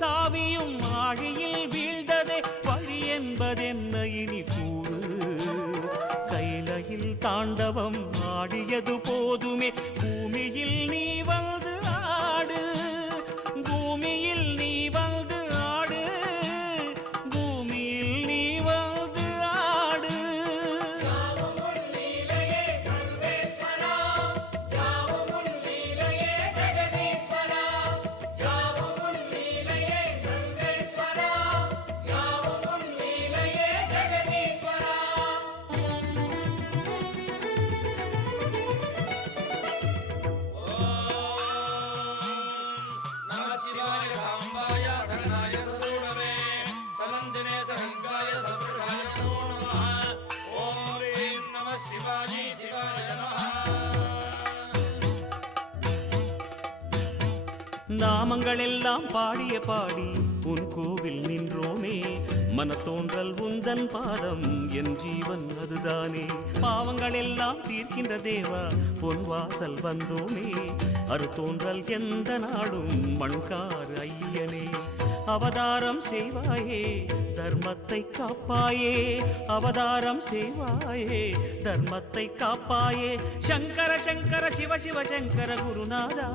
சாவியும் ஆழியில் வீழ்ந்ததே வழி என்பதென்ன இனி கூறு கைலையில் தாண்டவம் ஆடியது போதுமே பூமியில் நீ வந்து ஆடு பூமியில் நீ வந்து ஆடு பூமியில் நீ வந்து ஆடு நாமங்கள் எல்லாம் பாடிய பாடி உன் கோவில் நின்றோமே மனத்தோன்றல் உந்தன் பாதம் என் ஜீவன் அதுதானே பாவங்கள் எல்லாம் தீர்க்கின்ற தேவா பொன் வாசல் வந்தோமே அறுத்தோன்றல் எந்த நாடும் மண்கார் ஐயனே அவதாரம் செய்வாயே தர்மத்தை காப்பாயே அவதாரம் செய்வாயே தர்மத்தை காப்பாயே சங்கர சங்கர சிவ சிவ சங்கர குருநாதா